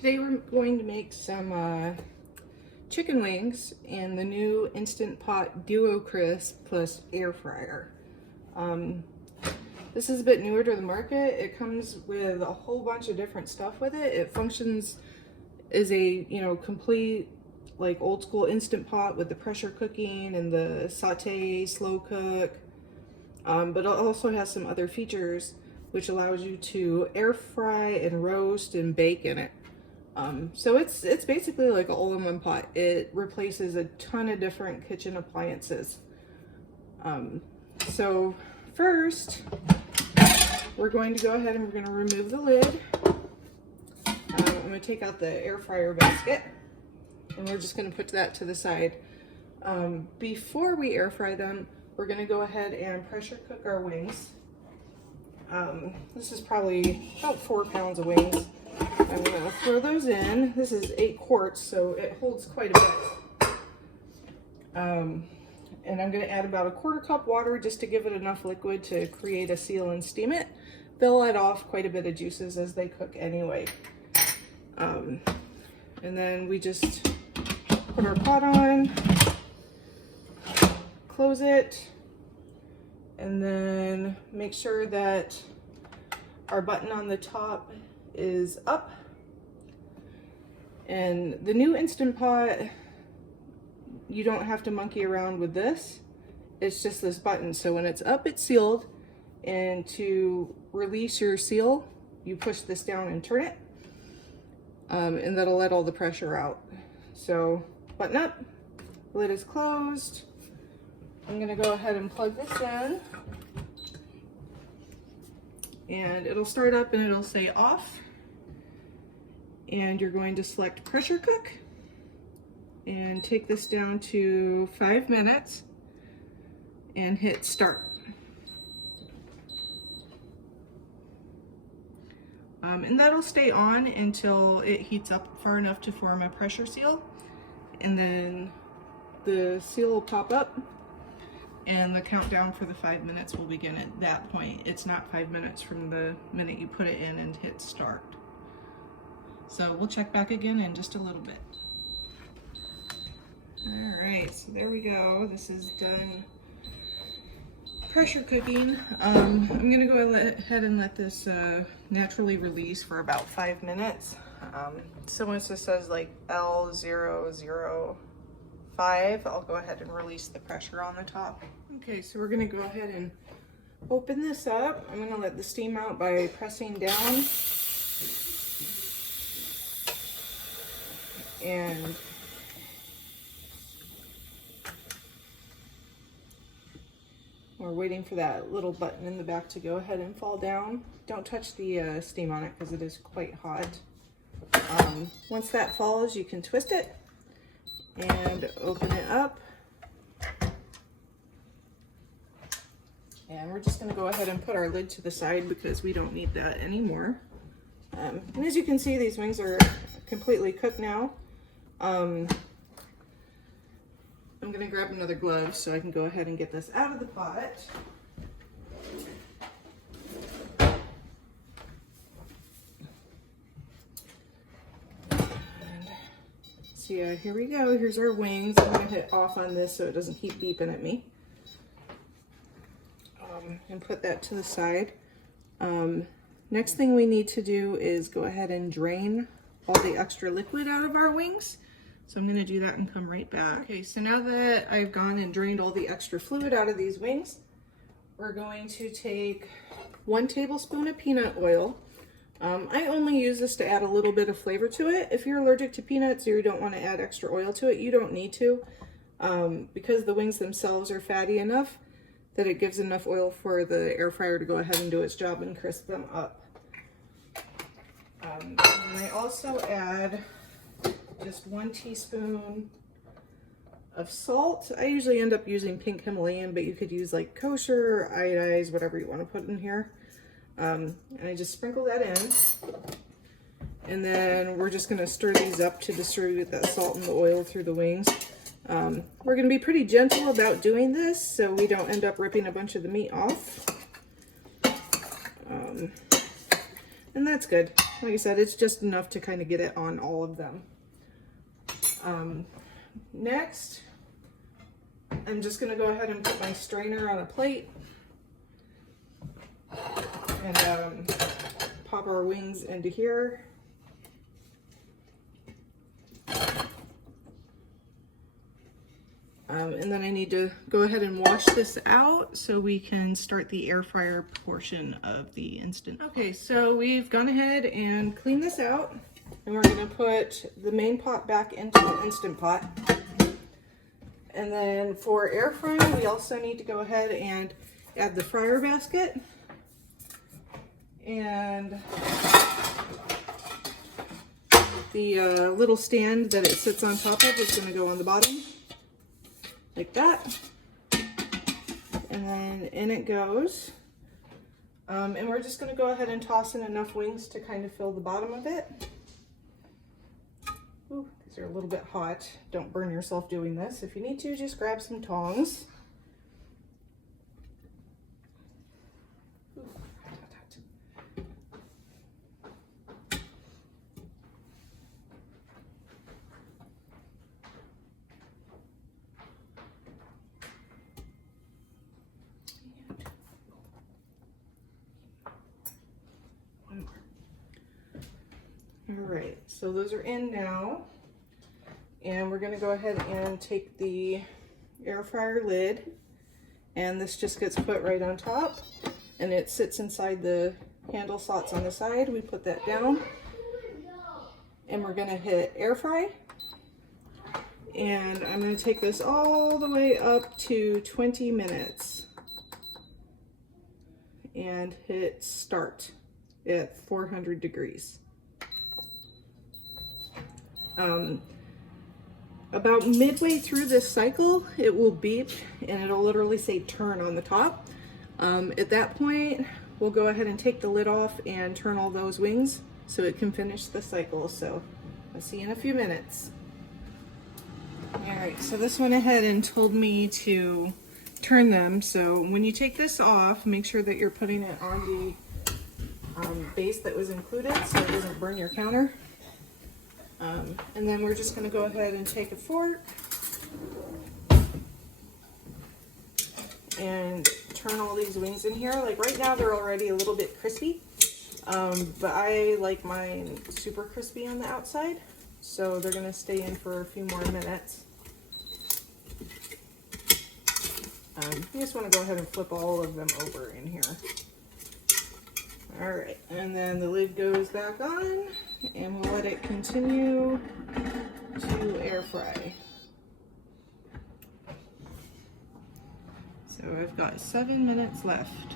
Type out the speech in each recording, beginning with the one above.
Today we're going to make some chicken wings in the new Instant Pot Duo Crisp plus air fryer. This is a bit newer to the market. It comes with a whole bunch of different stuff with it. It functions as a, complete like old school Instant Pot with the pressure cooking and the saute slow cook. But it also has some other features which allows you to air fry and roast and bake in it. So it's basically like an all-in-one pot. It replaces a ton of different kitchen appliances. So first, we're going to go ahead and we're going to remove the lid. I'm going to take out the air fryer basket, and we're just going to put that to the side. Before we air fry them, we're going to go ahead and pressure cook our wings. This is probably about 4 pounds of wings. I'm going to throw those in. This is 8 quarts, so it holds quite a bit. And I'm going to add about 1/4 cup water just to give it enough liquid to create a seal and steam it. They'll let off quite a bit of juices as they cook anyway. And then we just put our pot on, close it, and then make sure that our button on the top is up. And the new Instant Pot, you don't have to monkey around with this. It's just this button. So when it's up, it's sealed. And to release your seal, you push this down and turn it. And that'll let all the pressure out. So button up, lid is closed. I'm gonna go ahead and plug this in. And it'll start up and it'll say off. And you're going to select pressure cook and take this down to 5 minutes and hit start. And that'll stay on until it heats up far enough to form a pressure seal. And then the seal will pop up and the countdown for the 5 minutes will begin at that point. It's not 5 minutes from the minute you put it in and hit start. So we'll check back again in just a little bit. All right, so there we go. This is done pressure cooking. I'm gonna go ahead and let this naturally release for about 5 minutes. So once this says like L005, I'll go ahead and release the pressure on the top. Okay, so we're gonna go ahead and open this up. I'm gonna let the steam out by pressing down. And we're waiting for that little button in the back to go ahead and fall down. Don't touch the steam on it because it is quite hot. Once that falls, you can twist it and open it up. And we're just going to go ahead and put our lid to the side because we don't need that anymore. And as you can see, these wings are completely cooked now. I'm going to grab another glove so I can go ahead and get this out of the pot. So yeah, here we go. Here's our wings. I'm going to hit off on this so it doesn't keep beeping at me. And put that to the side. Next thing we need to do is go ahead and drain all the extra liquid out of our wings. So I'm going to do that and come right back. Okay, so now that I've gone and drained all the extra fluid out of these wings, we're going to take 1 tablespoon of peanut oil. I only use this to add a little bit of flavor to it. If you're allergic to peanuts or you don't want to add extra oil to it, you don't need to, because the wings themselves are fatty enough that it gives enough oil for the air fryer to go ahead and do its job and crisp them up. And I also add just 1 teaspoon of salt. I usually end up using pink Himalayan, but you could use like kosher, iodized, whatever you want to put in here. And I just sprinkle that in. And then we're just going to stir these up to distribute that salt and the oil through the wings. We're going to be pretty gentle about doing this so we don't end up ripping a bunch of the meat off. And that's good. like I said, it's just enough to kind of get it on all of them. Next, I'm just going to go ahead and put my strainer on a plate and pop our wings into here. And then I need to go ahead and wash this out so we can start the air fryer portion of the Instant. Okay, so we've gone ahead and cleaned this out, and we're going to put the main pot back into the Instant Pot. And then for air frying, we also need to go ahead and add the fryer basket. And the little stand that it sits on top of is going to go on the bottom, like that. And then in it goes. And we're just going to go ahead and toss in enough wings to kind of fill the bottom of it. Ooh, these are a little bit hot. Don't burn yourself doing this. If you need to, just grab some tongs. All right, so those are in now, and we're going to go ahead and take the air fryer lid, and this just gets put right on top, and it sits inside the handle slots on the side. We put that down, and we're going to hit air fry, and I'm going to take this all the way up to 20 minutes and hit start at 400 degrees. About midway through this cycle, it will beep and it'll literally say turn on the top. At that point, we'll go ahead and take the lid off and turn all those wings so it can finish the cycle. So I'll see you in a few minutes. All right, so this went ahead and told me to turn them. So when you take this off, make sure that you're putting it on the base that was included so it doesn't burn your counter. And then we're just going to go ahead and take a fork and turn all these wings in here. Like right now they're already a little bit crispy, but I like mine super crispy on the outside, so they're going to stay in for a few more minutes. You just want to go ahead and flip all of them over in here. All right, and then the lid goes back on, and we'll let it continue to air fry. So I've got 7 minutes left.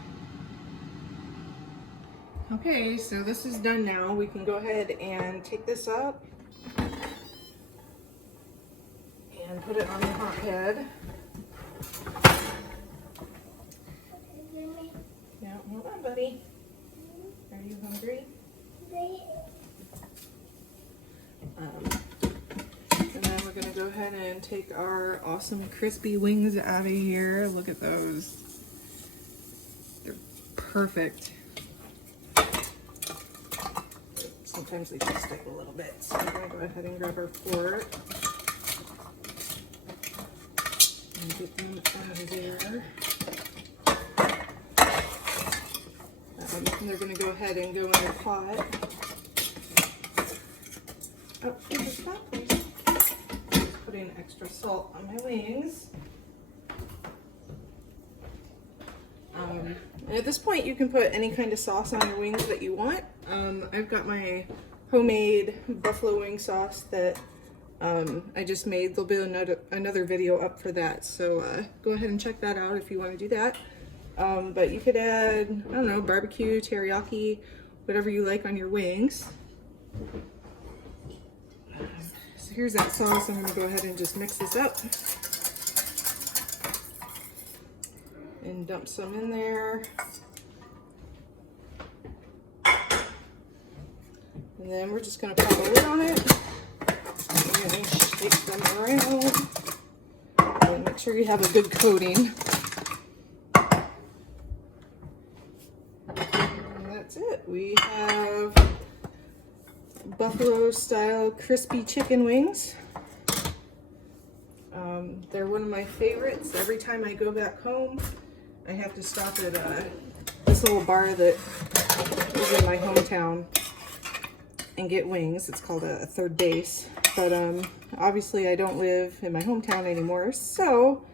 Okay, so this is done now. We can go ahead and take this up and put it on the hot bed. Now, hold on, buddy. Are you hungry? And then we're going to go ahead and take our awesome crispy wings out of here. Look at those. They're perfect. Sometimes they can stick a little bit. So we're going to go ahead and grab our fork and get them out of there. And they're going to go ahead and go in the pot. Oh, stop, please. Just putting extra salt on my wings. And at this point, you can put any kind of sauce on your wings that you want. I've got my homemade buffalo wing sauce that I just made. There'll be another video up for that, so go ahead and check that out if you want to do that. But you could add, I don't know, barbecue, teriyaki, whatever you like on your wings. So here's that sauce. I'm going to go ahead and just mix this up and dump some in there. And then we're just going to pop a lid on it and shake them around and make sure you have a good coating. And that's it. We have buffalo style crispy chicken wings. They're one of my favorites. Every time I go back home, I have to stop at this little bar that is in my hometown and get wings. It's called a Third Base. But obviously I don't live in my hometown anymore, so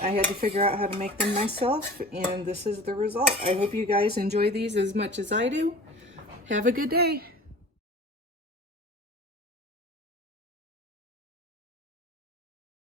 I had to figure out how to make them myself, and this is the result. I hope you guys enjoy these as much as I do. Have a good day.